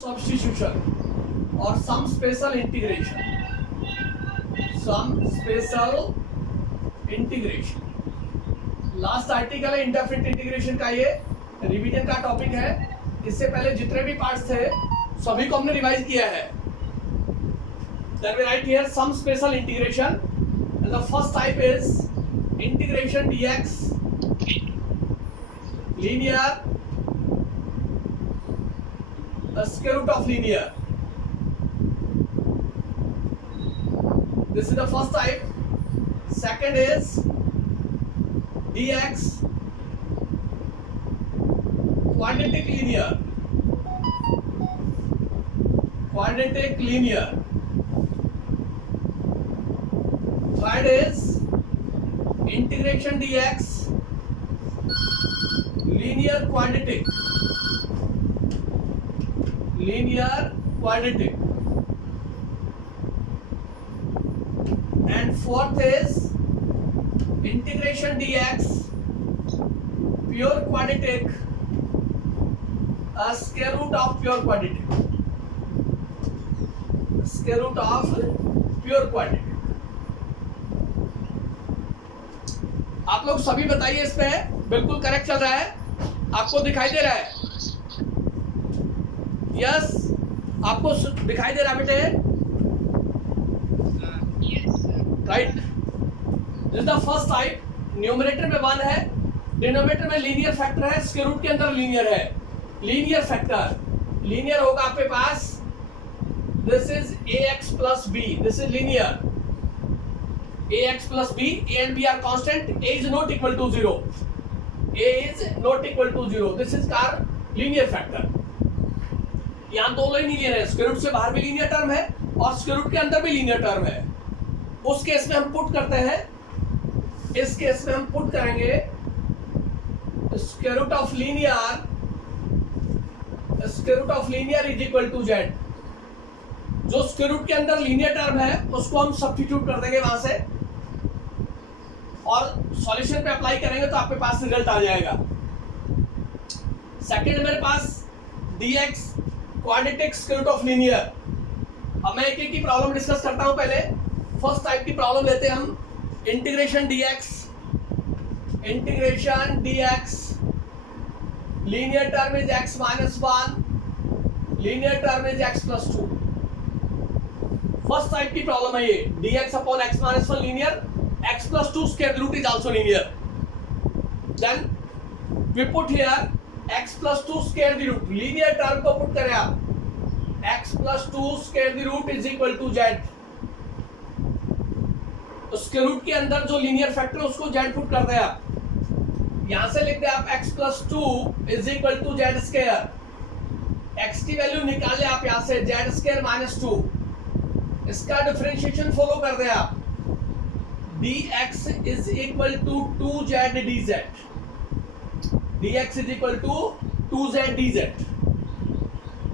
substitution or some special integration. Last article है indefinite integration का, ये रिवीजन का टॉपिक है। इससे पहले जितने भी पार्ट्स थे सभी को हमने रिवाइज किया है। Then we write here some special integration, and the first type is integration dx linear, the square root of linear. This is the first type. Second is dx quadratic linear. Third is integration dx linear quadratic. And fourth is integration dx pure quadratic, a square root of pure quadratic. आप लोग सभी बताइए, इसमें बिल्कुल correct चल रहा है? आपको दिखाई दे रहा है? यस, आपको दिखाई दे रहा है बेटे? Right. This the first type. Numerator में 1 है, डिनोमिनेटर में लीनियर फैक्टर है, स्क्वायर रूट के अंदर लीनियर है। लीनियर फैक्टर लीनियर होगा आपके पास, this is ax plus b, this is linear ax plus b, a and b are constant, a is not equal to 0, this is called linear factor। यहाँ दोनों ही linear है, square root से बाहर भी linear term है और square root के अंदर भी लीनियर टर्म है। उस केस में हम पुट करते हैं, इस केस में हम पुट करेंगे square root of linear is equal to z। जो स्क्वायर रूट के अंदर लीनियर टर्म है उसको हम सब्स्टिट्यूट कर देंगे वहां से और सॉल्यूशन पे अप्लाई करेंगे तो आपके पास रिजल्ट आ जाएगा। सेकंड है मेरे पास dx quadratic square root of linear. अब मैं एक की प्रॉब्लम डिस्कस करता हूं। पहले फर्स्ट टाइप की प्रॉब्लम लेते हैं हम। Integration dx linear term is x minus 1, linear term is x plus 2। First type की प्रॉब्लम है ये, dx upon x minus 1 linear, x plus 2 square root is also linear। Then we put here x plus 2 square the root, linear term को put करें आप, x plus 2 square the root is equal to z। तो square root के अंदर जो linear factor है उसको z put कर दें आप। यहां से लिख दे आप x plus 2 is equal to z square। x की वैल्यू निकाले आप यहां से, z square minus 2, इसका डिफरेंशिएशन फॉलो कर दे आप। dx is equal to 2z dz, dx is equal to 2z dz।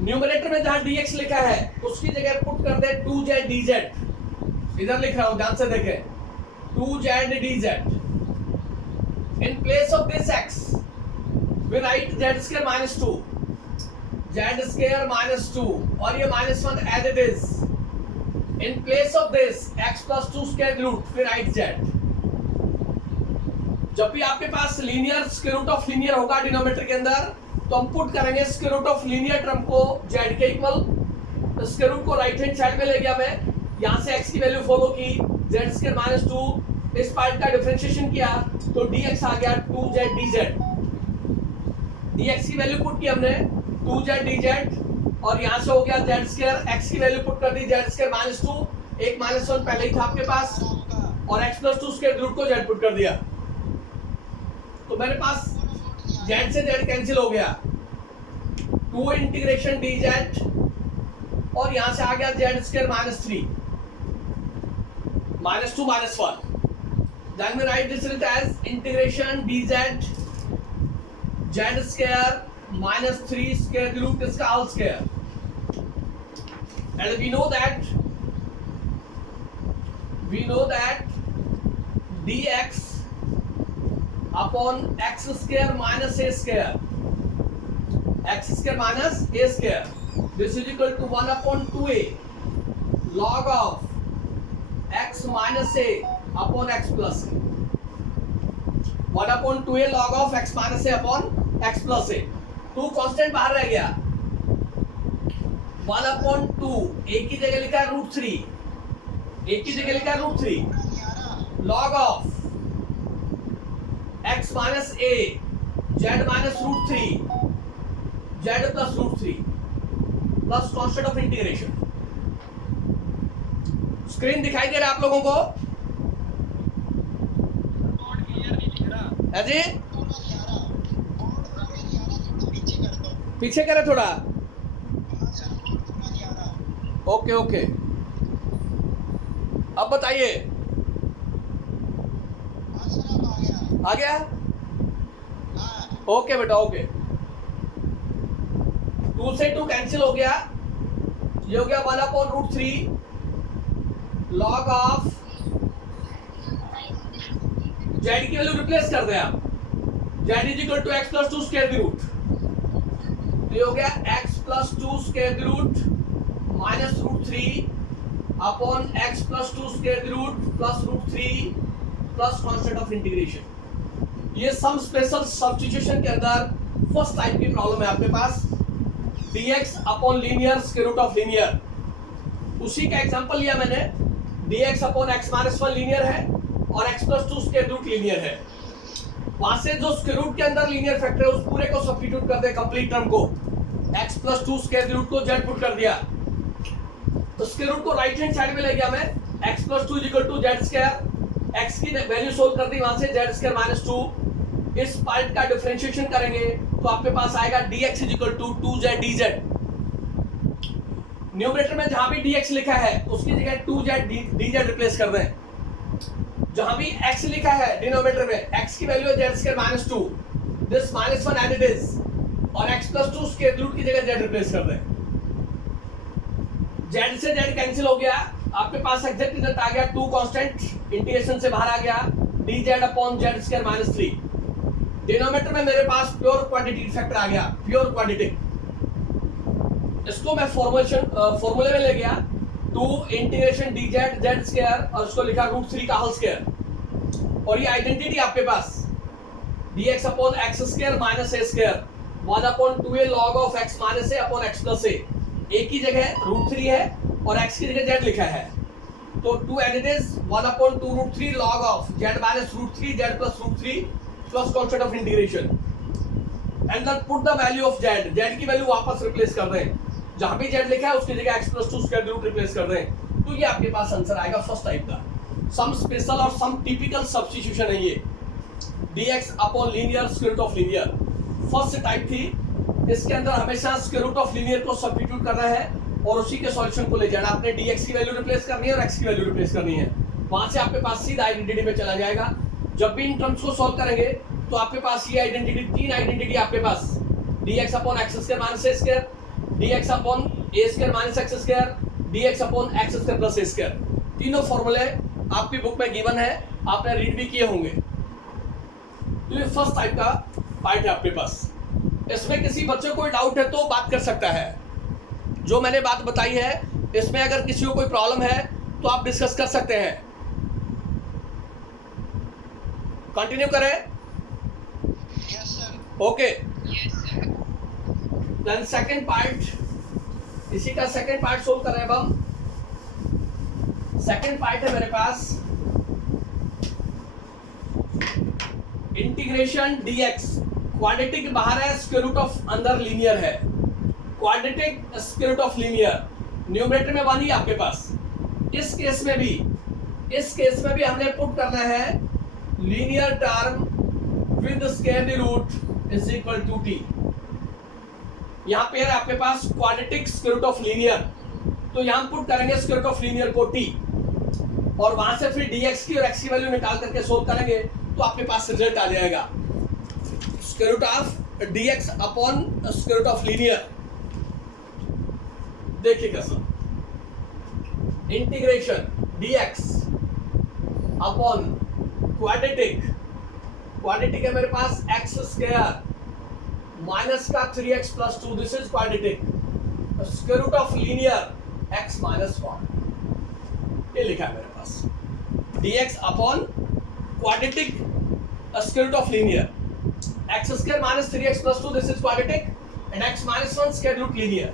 Numerator में जहां dx लिखा है उसकी जगह पुट कर दे 2z dz। इधर लिख रहा हूं, ध्यान से देखें, 2z dz। In place of this x we write z square minus 2, z square minus 2, और ये -1 as it is। In place of this x plus 2 square root we write z। जब भी आपके पास linear square root of linear होगा denominator के अंदर तो हम पुट करेंगे square root of linear term को z के इक्वल। तो स्क्वायर रूट को राइट हैंड साइड में ले गया मैं, यहाँ से x की वैल्यू फॉलो की, z स्क्वायर माइनस 2, इस पार्ट का डिफरेंशिएशन किया तो dx आ गया 2z dz। dx की वैल्यू पुट की हमने 2z dz और यहाँ से हो गया z स्क्वायर, x की वैल्यू पुट कर दी z स्क्वायर माइनस 2, एक -1 पहले ही था आपके पास और x प्लस 2 स्क्वायर रूट को z पुट कर दिया। तो मेरे पास z से z कैंसिल हो गया, 2 इंटीग्रेशन dz और यहाँ से आ गया z square minus 3, -2 -1। Then we write this as integration dz z square minus 3 square the root इसका all square। And we know that dx upon x square minus a square, x square minus a square this is equal to 1/2a log of x minus a upon x plus a. 1/2a log of x minus a upon x plus a. 2 constant बाहर रह गया. 1/2 a की जगह लिखा है √3, a की जगह लिखा है √3 log of x minus a z minus √3 z plus √3 plus constant of integration. Screen दिखाई दे रहा है आप लोगों को? है जी? पीछे करे थोड़ा. ओके ओके, अब बताइए. आ गया? ओके बेटा ओके. 2 से 2 कैंसिल हो गया. ये हो गया 1/√3 log ऑफ z की वैल्यू रिप्लेस कर दें आप. z is equal to x plus 2 square the root. तो ये हो गया x plus 2 square the root minus √3 upon x plus 2 square the root plus √3 plus constant of integration. ये some special substitution के अंदर फर्स्ट टाइप की problem है आपके पास. dx upon linear square root of linear. उसी का एग्जांपल लिया मैंने. dx upon x minus 1 linear है और x plus 2 square root linear है. वहां से जो स्क्वायर रूट के अंदर लीनियर फैक्टर है उस पूरे को सब्स्टिट्यूट कर दे, कंप्लीट टर्म को. x प्लस 2 स्क्वायर रूट को z पुट कर दिया तो स्क्वायर रूट को राइट हैंड साइड में ले गया मैं. x plus 2 equal to z square. x की वैल्यू सोल्व कर दी वहां से, z स्क्वायर माइनस 2. इस पार्ट का डिफरेंशिएशन करेंगे तो आपके पास आएगा dx is equal to 2z dz. Numerator में जहां भी dx लिखा है उसकी जगह 2z dz रिप्लेस कर दें. जहां भी x लिखा है डिनोमिनेटर में x की वैल्यू है z square minus 2. This minus 1 and it is. और x प्लस 2 स्क्वायर रूट की जगह z रिप्लेस कर दें. z से z कैंसिल हो गया. आपके पास एग्जैक्ट रिजल्ट आ गया. 2 कांस्टेंट इंटीग्रेशन से बाहर आ गया. dz upon z square minus 3. Denominator में मेरे पास प्योर क्वांटिटी फैक्टर आ गया, प्योर क्वांटिटी. इसको मैं फॉर्मूले में ले गया. 2 इंटीग्रेशन dz z स्क्वायर और उसको लिखा √3 का होल स्क्वायर. और ये आइडेंटिटी आपके पास dx upon x square minus a square 1/2a log of x minus a upon x plus a. a की जगह √3 है और x की जगह z लिखा है. तो 2 and it is 1/2√3 log of z minus √3 z plus √3 plus constant of integration. And then put the value of z की वैल्यू वापस रिप्लेस कर दें. जहां भी z लिखा है उसकी जगह x plus 2 square root replace कर दें. तो ये आपके पास आंसर आएगा फर्स्ट टाइप का. सम स्पेशल और सम टिपिकल सब्स्टिट्यूशन है ये. dx upon linear square root of linear first type थी. इसके अंदर हमेशा स्क्वायर रूट ऑफ लीनियर को सब्स्टिट्यूट करना है और उसी के सॉल्यूशन को ले जाना. आपने dx की वैल्यू रिप्लेस करनी है और x की वैल्यू रिप्लेस करनी है. वहां से आपके पास सीधा आइडेंटिटी में चला जाएगा. जब भी इन टर्म्स को सॉल्व करेंगे तो आपके पास ये आइडेंटिटी, 3 आइडेंटिटी आपके पास. dx upon x square minus a square, dx upon a square minus x square, dx upon x square plus a square. तीनों फॉर्मूले आपकी बुक में गिवन है, आपने रीड भी किए होंगे. तो ये फर्स्ट टाइप का पार्ट है आपके पास. इसमें किसी बच्चे को कोई डाउट है तो बात कर सकता है. जो मैंने बात बताई है इसमें अगर किसी को कोई प्रॉब्लम है तो आप डिस्कस कर सकते हैं. कंटिन्यू करें. ओके. देन सेकंड पार्ट, इसी का सेकंड पार्ट सोल्व कर रहे हैं हम. सेकंड पार्ट है मेरे पास इंटीग्रेशन dx. क्वाड्रेटिक बाहर है, स्क्वायर रूट ऑफ अंदर लीनियर है. Quadratic square root of linear. Numerator में 1 ही आपके पास. इस केस में भी हमने पुट करना है linear term with square root is equal to t. यहाँ पे है आपके पास quadratic square root of linear. तो यहाँ पुट करेंगे स्क्वायर रूट ऑफ लीनियर को t और वहां से फिर dx की और x की वैल्यू निकाल करके सोल्व करेंगे तो आपके पास रिजल्ट आ जाएगा square root of dx upon square root of linear. देखिएगा sir, integration dx upon quadratic है मेरे पास x स्क्वायर माइनस का 3x plus 2. This is quadratic. Square root of linear x minus 1, ये लिखा है मेरे पास, dx upon quadratic square root of linear x square minus 3x plus 2, this is quadratic, and x minus 1 square root linear.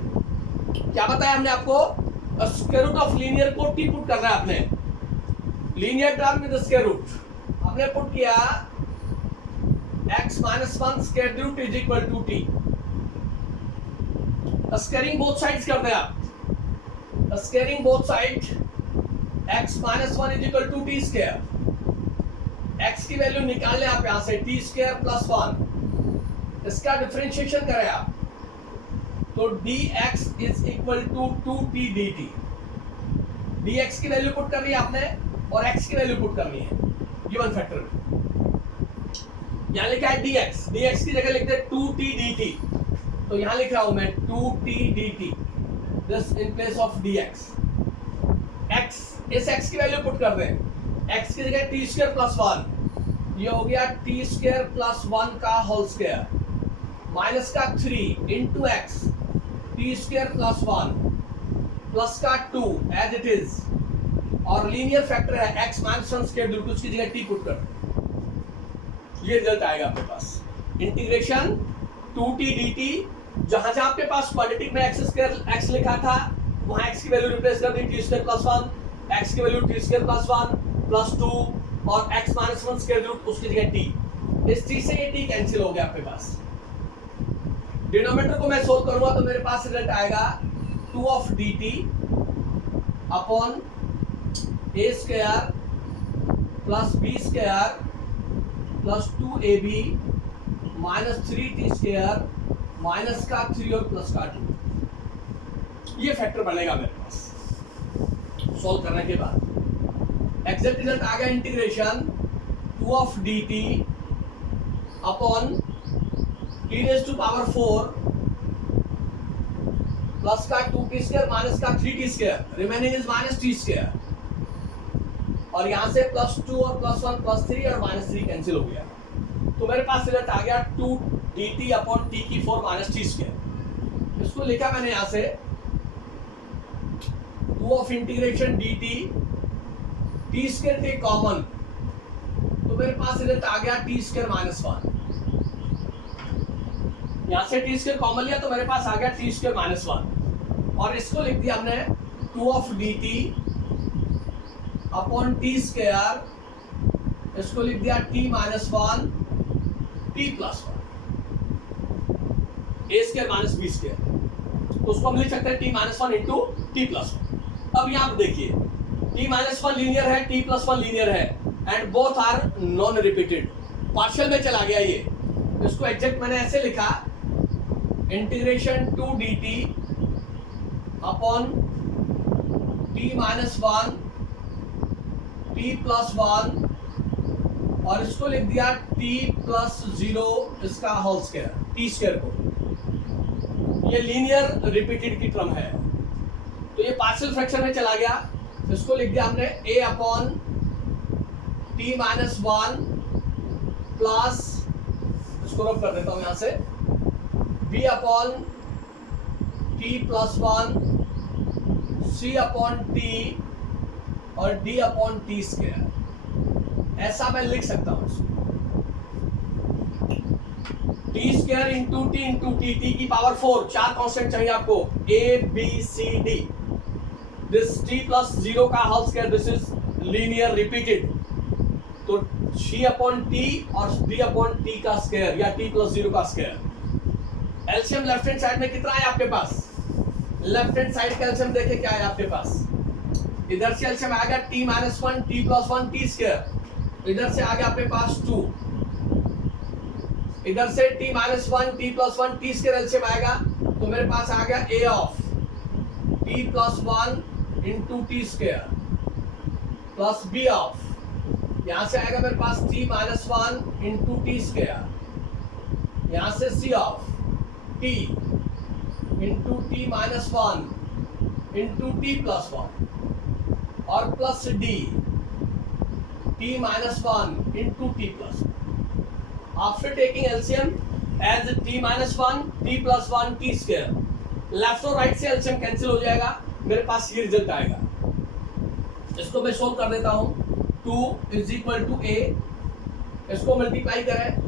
क्या बताया हमने आपको? Square root of linear को टी पुट करना है आपने, linear term with square root आपने put किया, x minus 1 square root is equal to t, squaring both sides कर दें आप, squaring both side, x minus 1 is equal to t square, x की वैल्यू निकाल ले आप यहां से, टी स्क्वायर प्लस 1, इसका डिफरेंशिएशन करें आप, तो dx is equal to 2t dt, dx की वैल्यू पुट करनी है आपने और x की वैल्यू पुट करनी है गिवन फैक्टर में। यहां लिखा है dx की जगह लिखते हैं 2t dt, तो यहां लिख रहा हूं मैं 2t dt, this in place of dx, x, इस x की वैल्यू पुट कर दें, x की जगह t स्क्वायर प्लस 1, ये हो गया t स्क्वायर प्लस 1 का होल स्क्वायर, माइनस का 3 into x, T square plus 1 plus का 2 एज इट इज, और लीनियर फैक्टर है x माइनस 1 स्क्वायर रूट, उसकी जगह t पुट कर, ये रिजल्ट आएगा आपके पास। इंटीग्रेशन 2t dt, जहां जहां आपके पास क्वाड्रेटिक में x स्क्वायर x लिखा था वहां x की वैल्यू रिप्लेस कर दी, t स्क्वायर प्लस 1, x की value t square plus 1 plus 2 और x माइनस 1 स्क्वायर रूट, उसकी जगह t, इस t से ये t कैंसिल हो गया आपके पास। डिनोमिनेटर को मैं सोल्व करूंगा तो मेरे पास रिजल्ट आएगा 2 of dt upon a square plus b square plus 2ab minus 3t square minus का 3 और प्लस का 2, ये फैक्टर बनेगा मेरे पास सोल्व करने के बाद। एग्जैक्ट रिजल्ट आ गया integration 2 of dt upon t raise to power 4 plus का 2t स्क्वायर माइनस का 3t square, remaining is minus t square, और यहां से प्लस 2 और प्लस 1 प्लस 3 और माइनस 3 कैंसिल हो गया, तो मेरे पास रिजल्ट आ गया 2 dt अपॉन t की 4 माइनस t स्क्वायर। इसको लिखा मैंने यहां से 2 of integration dt, t square take common, तो मेरे पास रिजल्ट आ गया t स्क्वायर माइनस 1, यहां से टी स्क्वायर कॉमन लिया तो मेरे पास आ गया टी स्क्वायर माइनस 1, और इसको लिख दिया हमने 2 of dt upon t square, इसको लिख दिया t minus 1 t plus 1, a square minus b square, तो उसको हम लिख सकते हैं t minus 1 into t plus 1। अब यहाँ पे देखिए t माइनस 1 लीनियर है, t प्लस 1 लीनियर है, and both are non repeated, partial में चला गया ये, इसको एग्जैक्ट मैंने ऐसे लिखा, integration 2 dt upon t minus 1 t plus 1, और इसको लिख दिया t प्लस 0 इसका होल स्क्वायर, t स्क्वायर को, ये लीनियर रिपीटेड की टर्म है, तो ये पार्शियल फ्रैक्शन में चला गया, इसको लिख दिया हमने a upon t minus 1 plus, इसको रब कर देता हूं यहां से, b upon t plus 1 c upon t और d अपॉन t स्क्वायर, ऐसा मैं लिख सकता हूं इसको, t square into t t की पावर 4, 4 कांस्टेंट चाहिए आपको, a b c d, this t plus 0 का whole square, this is linear repeated, तो c अपॉन t और d अपॉन t का स्क्वायर या t प्लस 0 का square. LCM left hand side में कितना है आपके पास, लेफ्ट हैंड साइड का एलसीएम देखे क्या है आपके पास, इधर से एलसीएम आ गया t minus 1 t plus 1 t square, इधर से आ गया आपके पास 2, इधर से t minus 1 t plus 1 t square LCM आएगा, तो मेरे पास आ गया a of t plus 1 into t square plus b of, यहां से आएगा मेरे पास t minus 1 into t square, यहां से c of t into t minus 1 into t plus 1 और plus d t minus 1 into t plus 1। After taking LCM as t minus 1 t plus 1 t square, left और right से LCM cancel हो जाएगा, मेरे पास ये result आएगा। इसको मैं सोल्व कर देता हूं। 2 इज इक्वल टू ए, इसको मल्टीप्लाई करें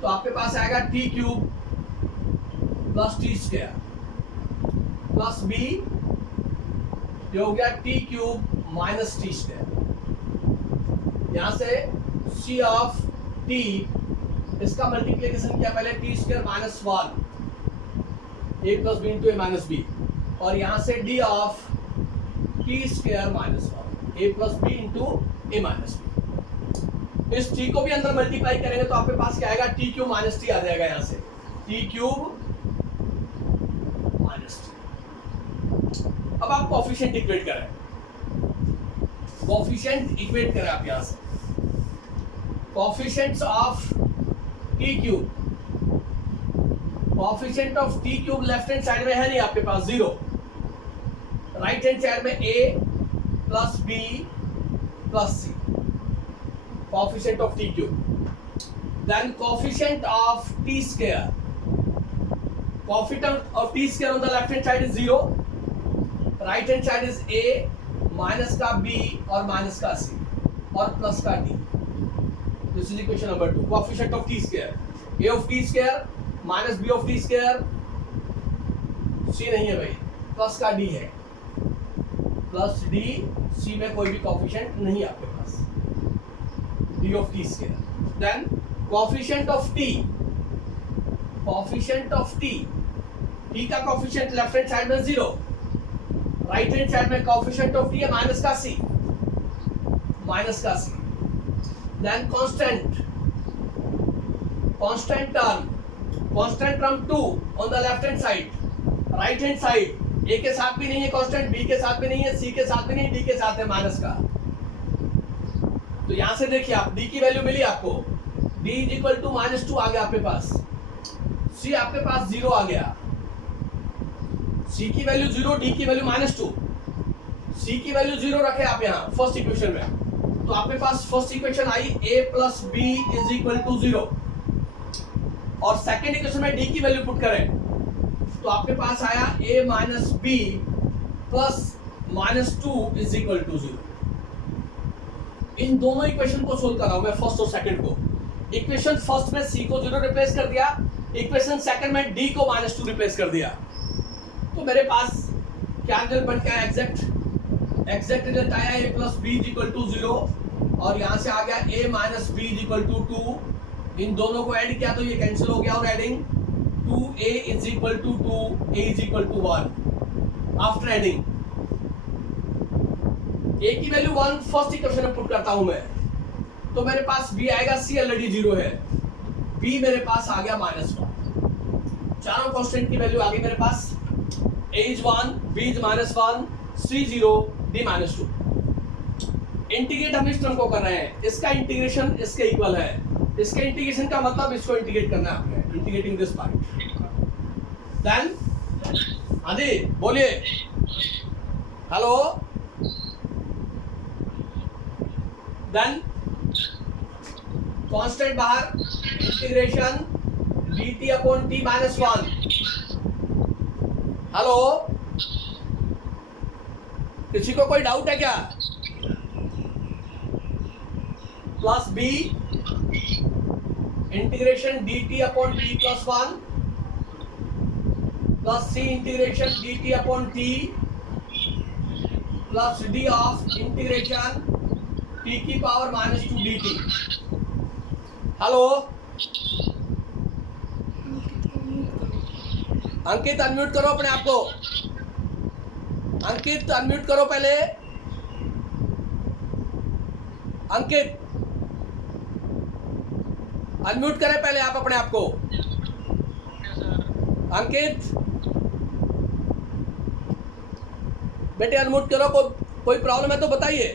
तो आपके पास आएगा t cube plus t square plus b, ये हो गया t cube minus t square. यहां से सी ऑफ टी, इसका मल्टीप्लीकेशन किया पहले, t square minus 1 a plus b into a minus b, और यहां से d of t square minus 1 a plus b into a minus b. इस t को भी अंदर मल्टीप्लाई करेंगे तो आपके पास क्या आएगा, टी क्यूब माइनस टी आ जाएगा, यहां से टी क्यूब माइनस टी। अब आप कोफिशिएंट इक्वेट करें, कोफिशिएंट इक्वेट करें आप यहां से, coefficients of t cube, coefficient of t cube left hand side में है नहीं आपके पास 0, राइट हैंड साइड में a plus b plus c, coefficient of t cube. Then coefficient of t square, coefficient of t square on the left hand side is 0, right hand side is a minus का b और minus का c और plus का d। This is equation number 2, coefficient of t square, a of t square minus b of t square, c नहीं है भाई, plus का d है, प्लस d, c में कोई भी कोफिशिएंट नहीं आपके पास, d of t square. Then coefficient of t, coefficient of t, t का कोफिशिएंट लेफ्ट हैंड साइड में 0, राइट हैंड साइड में कोफिशिएंट ऑफ t है माइनस का c, माइनस का c। Then constant, constant term 2 on the left hand side, right hand side a के साथ भी नहीं है कांस्टेंट, b के साथ भी नहीं है, c के साथ भी नहीं, d के साथ है माइनस का। तो यहां से देखिए आप d की वैल्यू मिली आपको, d is equal to minus 2 आ गया आपके पास, c आपके पास 0 आ गया, c की वैल्यू 0, d की वैल्यू माइनस 2, c की वैल्यू 0 रखे आप यहाँ फर्स्ट इक्वेशन में, तो आपके पास फर्स्ट इक्वेशन आई a plus B is equal to 0, और सेकेंड इक्वेशन में d की वैल्यू पुट करें तो आपके पास आया a minus B plus minus 2 is equal to 0। इन दोनों इक्वेशन को सोल्व कर रहा हूं मैं, फर्स्ट और सेकंड को। इक्वेशन फर्स्ट में c को 0 रिप्लेस कर दिया, इक्वेशन सेकंड में d को माइनस 2 रिप्लेस कर दिया, तो मेरे पास क्या रिजल्ट बन गया, एग्जैक्ट रिजल्ट आया a plus B is equal to 0, और यहां से आ गया a minus b is equal to 2। इन दोनों को ऐड किया तो ये कैंसिल हो गया, और adding 2a is equal to 2, a is equal to 1। After adding a की वैल्यू 1 फर्स्ट इक्वेशन में पुट करता हूं मैं, तो मेरे पास b आएगा, c ऑलरेडी 0 है, b मेरे पास आ गया माइनस 1। चारों कांस्टेंट की वैल्यू आ गई मेरे पास, a is 1, b is minus 1, c 0, d minus 2। Integrate हम इस टर्म को कर रहे हैं, इसका इंटीग्रेशन इसके इक्वल है, इसके इंटीग्रेशन का मतलब इसको इंटीग्रेट करना है आपने, इंटीग्रेटिंग दिस पार्ट। देन आदि बोलिए, हेलो। देन कांस्टेंट बाहर, integration dt upon t minus 1। Hello, किसी को कोई डाउट है क्या? Plus b integration dt upon t plus 1 plus c integration dt upon t plus d of integration t की power minus 2 dt। Hello अंकित, unmute करो अपने आप को। अंकित अनम्यूट करो पहले। अंकित अनम्यूट करें पहले आप अपने आप को। अंकित बेटे अनम्यूट करो, कोई प्रॉब्लम है तो बताइए।